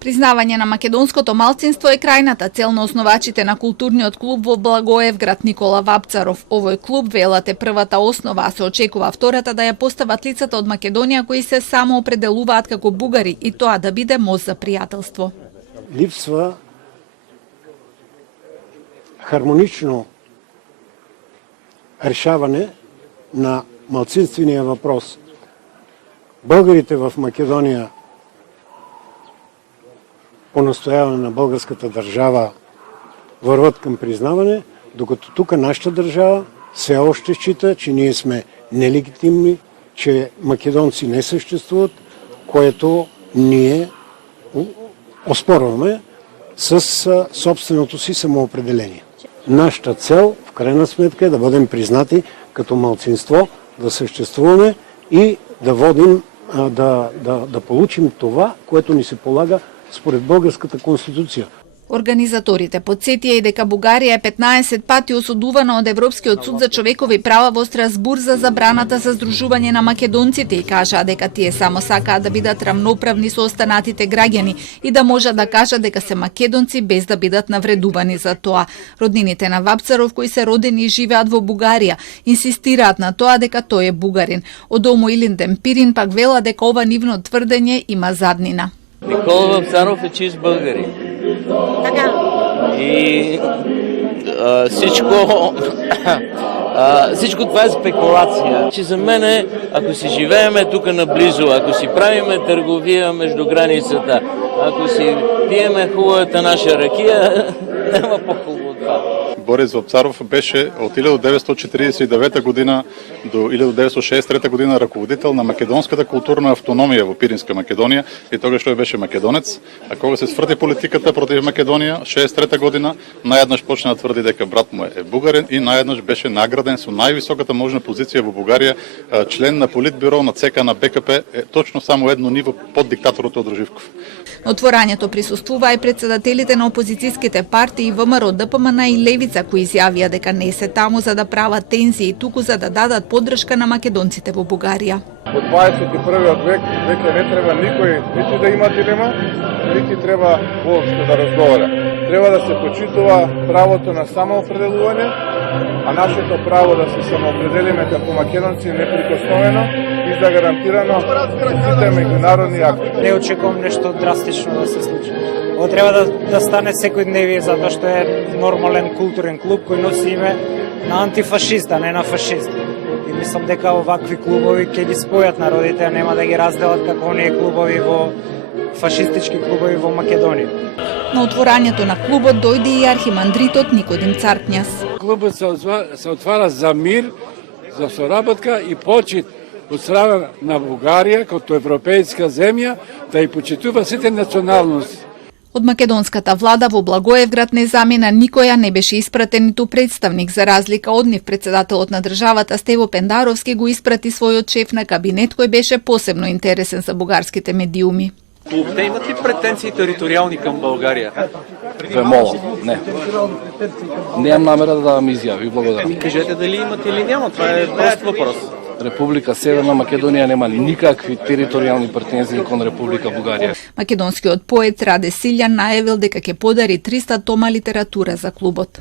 Признавање на македонското малцинство е крајната цел на основачите на културниот клуб во Благоевград Никола Вапцаров. Овој клуб, велат, е првата основа, а се очекува втората да ја постават лицата од Македонија кои се само определуваат како бугари и тоа да биде мост за пријателство. Липсва хармонично решаване на малцинствениот въпрос. Българите в Македонија по настояване на българската държава върват към признаване, докато тук нашата държава все още счита, че ние сме нелегитимни, че македонци не съществуват, което ние оспорваме с собственото си самоопределение. Нашата цел, в крайна сметка, е да бъдем признати като малцинство, да съществуваме и да водим, да получим това, което ни се полага според българската конституција. Организаторите подсетија и дека Бугарија е 15 пати осудувана од Европскиот суд за човекови права во Страсбур за забраната за здружување на македонците и кажаа дека тие само сакаат да бидат рамноправни со останатите граѓани и да можат да кажат дека се македонци без да бидат навредувани за тоа. Роднините на Вапцаров, кои се родени и живеат во Бугарија, инсистираат на тоа дека тој е бугарин. Од Омо Илин Демпирин пак вела дека ова нивно тврдење има заднина. Никола Вапцаров е чист българин. Така. И всичко това е спекулация. Че за мене, ако си живееме тук наблизо, ако си правиме търговия между границата, ако си пиеме хубавата наша ракия, няма по-хубаво това. Борис Вапцаров беше от 1949 година до 1963 година ръководител на македонската културна автономия в Пиринска Македония и тогаш той беше македонец. А кога се сврти политиката против Македонија, 63 година, наједнаш почна да тврди дека брат му е бугарин и наједнаш беше награден со највисоката можна позиција во Бугарија, член на Политбюро на ЦК на БКП, точно само едно ниво под диктаторот од Роживков. На отворањето присуствуваа и председателите на опозицијските партии ВМРО, ДПМН и Левица, кои изјавија дека не се таму за да прават тензии, туку за да дадат поддршка на македонците во Бугарија. Во 21. век веќе не треба никој нити да има дилема, нити треба воопшто да разговара. Треба да се почитува правото на самоопределување, а нашето право да се самоопределиме како македонци е неприкосновено и загарантирано сите меѓународни акти. Не очекувам нешто драстично да се случи. Ова треба да стане секојдневие затоа што е нормален културен клуб кој носи име на антифашист, а не на фашист. И мислам дека овакви клубови ќе ги спојат народите, а нема да ги разделат како оние клубови во фашистички клубови во Македонија. На отворањето на клубот дојде и архимандритот Никодим Царкњас. Клубот се отвара за мир, за соработка и почит од страна на Бугарија като европејска земја да ја почитува сите националности. Од македонската влада во Благоевград не замина никоја, не беше испратен ниту представник, за разлика од нив председателот на државата Стево Пендаровски го испрати својот шеф на кабинет кој беше посебно интересен за бугарските медиуми. Те имат ли претенции териториални към България? Ве молам, не. Немам намера да давам изјави, благодарам. Кажете дали имат или няма, това е прост въпрос. Република Северна Македонија нема никакви територијални претензии кон Република Бугарија. Македонскиот поет Раде Силјан најавил дека ќе подари 300 тома литература за клубот.